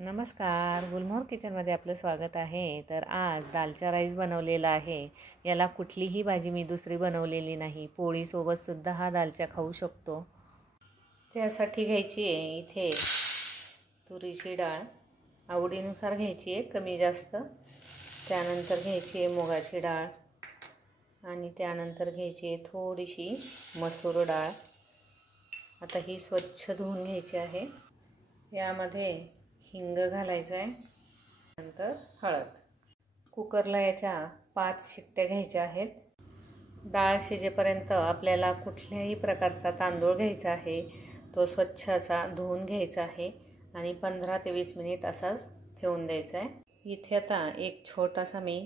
नमस्कार, गुलमोहर किचनमध्ये आपलं स्वागत आहे. तर आज दालचा राईस बनवलेला आहे. याला कुठलीही भाजी मी दुसरी बनवलेली नाही. पोळीसोबतसुद्धा हा दालचा खाऊ शकतो. त्यासाठी घ्यायची आहे इथे तुरीची डाळ, आवडीनुसार घ्यायची आहे, कमी जास्त. त्यानंतर घ्यायची आहे मुगाची डाळ आणि त्यानंतर घ्यायची आहे थोडीशी मसूर डाळ. आता ही स्वच्छ धुवून घ्यायची आहे. यामध्ये हिंग घालायचं आहे, नंतर हळद. कुकरला याच्या 5 शिट्ट्या घ्यायच्या आहेत. डाळ शिजेपर्यंत आपल्याला कुठल्याही प्रकारचा तांदूळ घ्यायचा आहे, तो स्वच्छ असा धुवून घ्यायचा आहे आणि 15 ते 20 मिनिट असाच ठेवून द्यायचा आहे. इथे आता एक छोटासा मी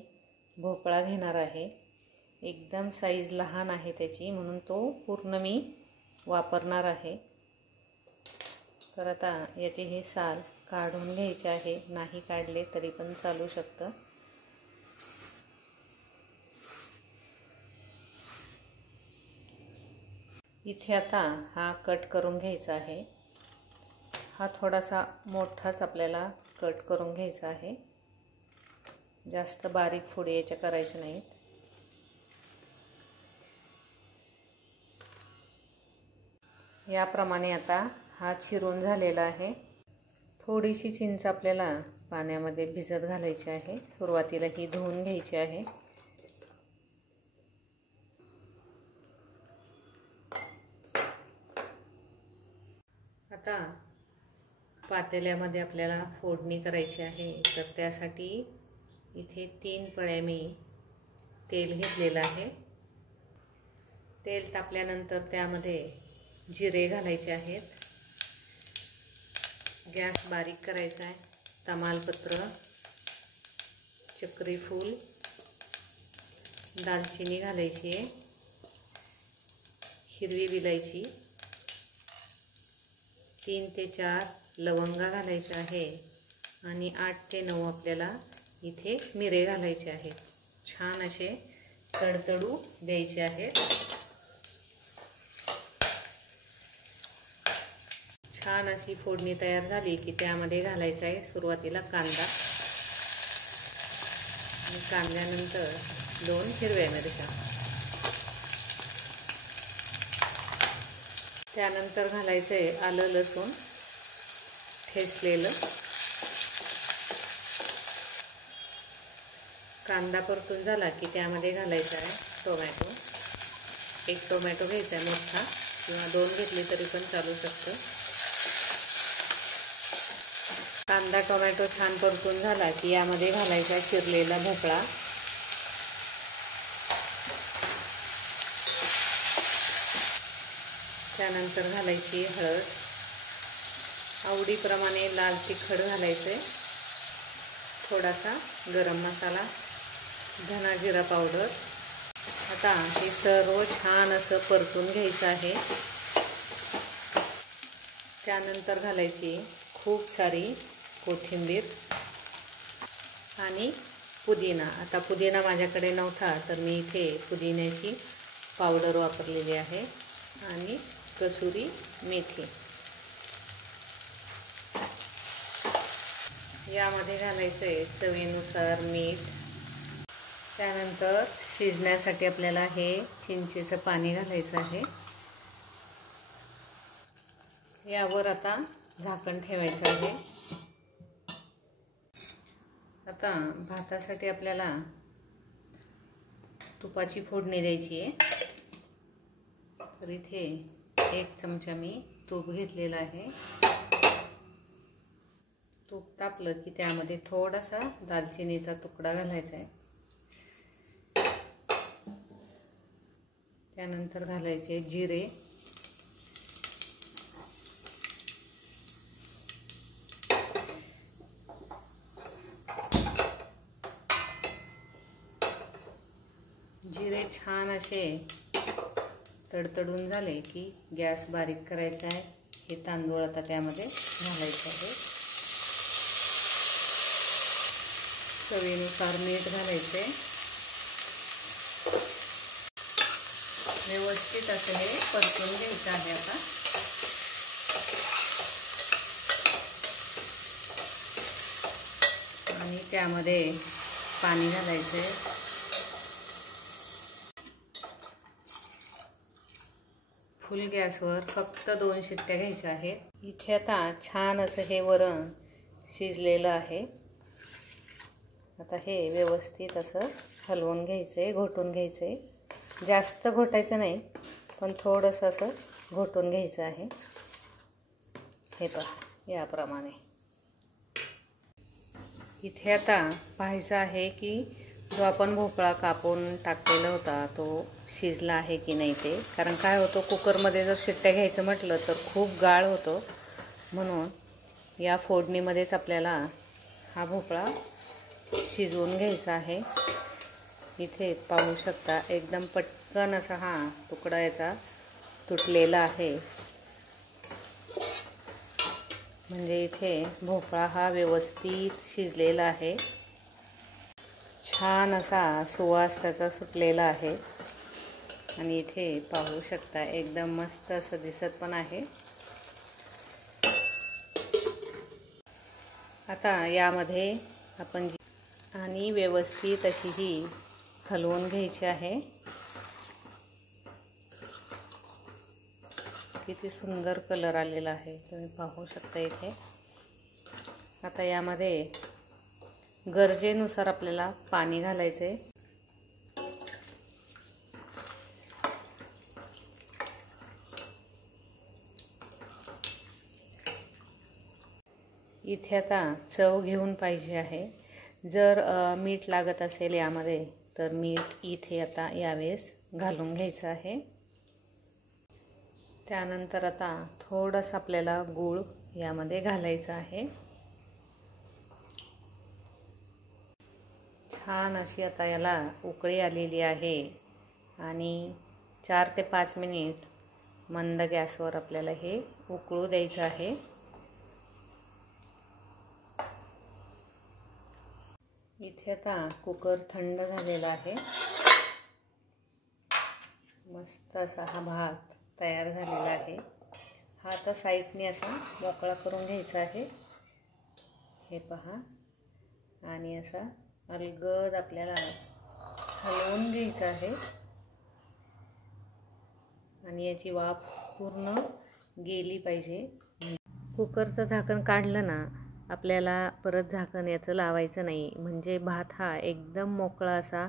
भोपळा घेणार आहे. एकदम साईज लहान आहे त्याची, म्हणून तो पूर्ण मी वापरणार आहे. तर आता याचे हे साल काढून घ्यायचे आहे. नाही काढले तरी पण चालू शकतं. इथे आता हा कट करून घ्यायचा आहे. हा थोडासा मोठाच आपल्याला कट करून घ्यायचा आहे. जास्त बारीक फोडी याच्या करायच्या नाहीत. याप्रमाणे आता हा चिरून झालेला आहे. थोडीशी चिंच आपल्याला पाण्यामध्ये भिजत घालायची आहे. सुरुवातीला ही धुवून घ्यायची आहे. आता पातेल्यामध्ये आपल्याला फोडणी करायची आहे. तर त्यासाठी इथे 3 पळ्या मी तेल घेतलेलं आहे. तेल तापल्यानंतर त्यामध्ये जिरे घालायचे आहेत. गॅस बारीक करायचा आहे. तमालपत्र, चक्री फूल, दालचिनी घालायची आहे, हिरवी विलायची, 3 ते 4 लवंगा घालायच्या आहे आणि 8 ते 9 आपल्याला इथे मिरे घालायचे आहेत. छान असे तडतडू द्यायचे आहेत. छान अशी फोडणी तयार झाली की त्यामध्ये घालायचा आहे सुरुवातीला कांदा आणि कांद्यानंतर 2 हिरव्या मिरच्या. त्यानंतर घालायचं आहे आलं लसूण ठेचलेलं. कांदा परतून झाला की त्यामध्ये घालायचा आहे टोमॅटो. 1 टोमॅटो घ्यायचा आहे मोठा, किंवा 2 घेतले तरी पण चालू शकतं. कांदा टोमॅटो छान परतून झाला की यामध्ये घालायचा चिरलेला भोपळा. त्यानंतर घालायची हळद. आवडीप्रमाणे लाल तिखट घालायचे, थोडासा गरम मसाला, धना जिरा पावडर. आता हे सर्व छान असं परतून घ्यायचं आहे. त्यानंतर घालायची खूप सारी कोथिंबीर आणि पुदिना. आता पुदिना माझ्याकडे नव्हता तर मी इथे पुदिन्याची पावडर वापरलेली आहे आणि कसुरी मेथी. यामध्ये घालायचं आहे चवीनुसार मीठ. त्यानंतर शिजण्यासाठी आपल्याला हे चिंचेचं पाणी घालायचं आहे. यावर आता झाकण ठेवायचं आहे. आता भातासाठी आपल्याला तुपाची फोडणी द्यायची आहे. तर इथे 1 चमचा मी तूप घेतलेला आहे. तूप तापलं की त्यामध्ये थोडासा दालचिनीचा तुकडा घालायचा आहे. त्यानंतर घालायचे जिरे, जिरे छान असे तडतडून झाले की गॅस बारीक करायचा आहे. हे तांदूळ आता त्यामध्ये घालायचे आहे. चवीनुसार मीठ घालायचे. व्यवस्थित असं हे परतून घ्यायचं आहे. आता आणि त्यामध्ये पाणी घालायचं आहे. फुल गॅसवर फक्त 2 शिट्ट्या घ्यायच्या आहेत. इथे आता छान असं हे वरण शिजलेलं आहे. आता हे व्यवस्थित असं हलवून घ्यायचं आहे, घोटून घ्यायचं आहे. जास्त घोटायचं नाही, पण थोडंसं असं घोटून घ्यायचं आहे. हे पहा याप्रमाणे. इथे आता पाहायचं आहे की जो आपण भोपळा कापून टाकलेला होता तो शिजला आहे की नाही ते. कारण काय होतं, कुकरमध्ये जर शिट्ट्या घ्यायचं म्हटलं तर खूप गाळ होतो. म्हणून या फोडणीमध्येच आपल्याला हा भोपळा शिजवून घ्यायचा आहे. इथे पाहू शकता एकदम पटकन असा हा तुकडा याचा तुटलेला आहे. म्हणजे इथे भोपळा हा व्यवस्थित शिजलेला आहे. छान असा सुवास त्याचा सुटलेला आहे. आणि इथे पाहू शकता एकदम मस्त असं दिसत पण आहे. आता यामध्ये आपण आणि व्यवस्थित अशी ही हलवून घ्यायची आहे. किती सुंदर कलर आलेला आहे तुम्ही पाहू शकता इथे. आता यामध्ये गरजेनुसार आपल्याला पाणी घालायचं आहे. इथे आता चव घेऊन पाहिजे आहे. जर मीठ लागत असेल यामध्ये तर मीठ इथे आता यावेळेस घालून घ्यायचं आहे. त्यानंतर आता थोडंसं आपल्याला गूळ यामध्ये घालायचं आहे. छान अशी आता याला उकळी आलेली आहे आणि 4 ते 5 मिनिट मंद गॅसवर आपल्याला हे उकळू द्यायचं आहे. इथे आता कुकर थंड झालेला आहे. मस्त असा हा भात तयार झालेला आहे. हा आता साईडने असा मोकळा करून घ्यायचा आहे. हे पहा. आणि असा अलगद आपल्याला हलवून घ्यायचा आहे. आणि याची वाफ पूर्ण गेली पाहिजे. कुकरचं झाकण काढलं ना, आपल्याला परत झाकण याचं लावायचं नाही. म्हणजे भात हा एकदम मोकळा असा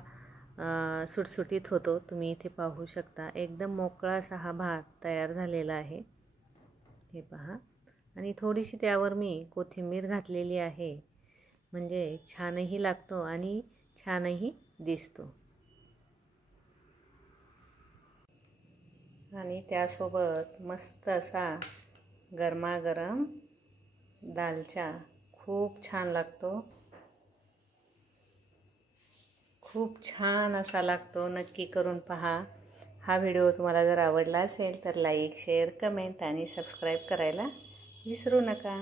सुटसुटीत होतो. तुम्ही इथे पाहू शकता एकदम मोकळा असा हा भात तयार झालेला आहे. हे पहा. आणि थोडीशी त्यावर मी कोथिंबीर घातलेली आहे. म्हणजे छानही लागतो आणि छानही दिसतो. आणि त्यासोबत मस्त असा गरमागरम दालचा खूप छान लागतो. खूप छान असा लागतो. नक्की करून पहा. हा व्हिडिओ तुम्हाला जर आवडला असेल तर लाईक, शेअर, कमेंट आणि सबस्क्राईब करायला विसरू नका.